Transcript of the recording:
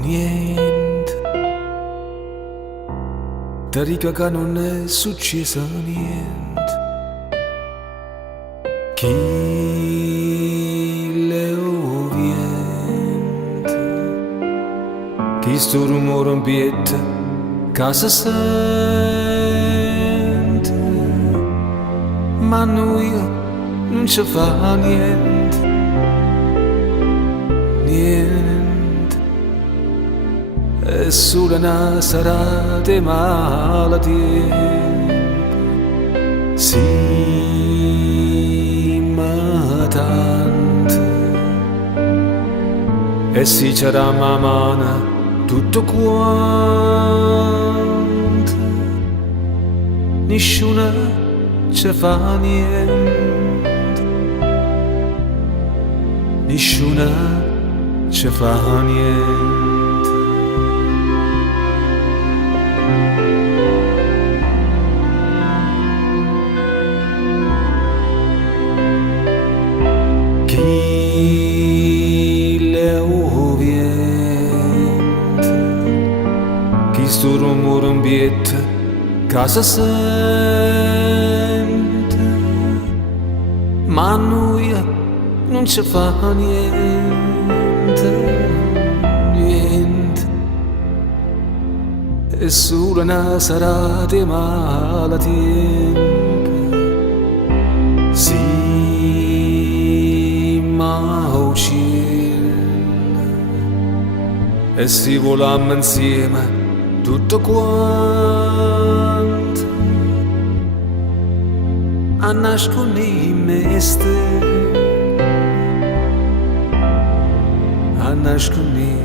niente, ti dico che non è successo niente. Chi le ovviente, chi sto rumore ambiente, casa sente, ma noi non ci fa niente, niente, è solo una serata malattia. Sì, ma tanto, e si c'era mamma tutto quanto, nessuna ci fa niente, nessuna ci fa niente. Chi le ovviente, chi sto rumore ambiente, casa sente, ma noi non ci fa niente, niente, è solo una serata malatempo. Sì, ma uccide, e si volammo insieme tutto quanto a nascondermi, a nascondermi.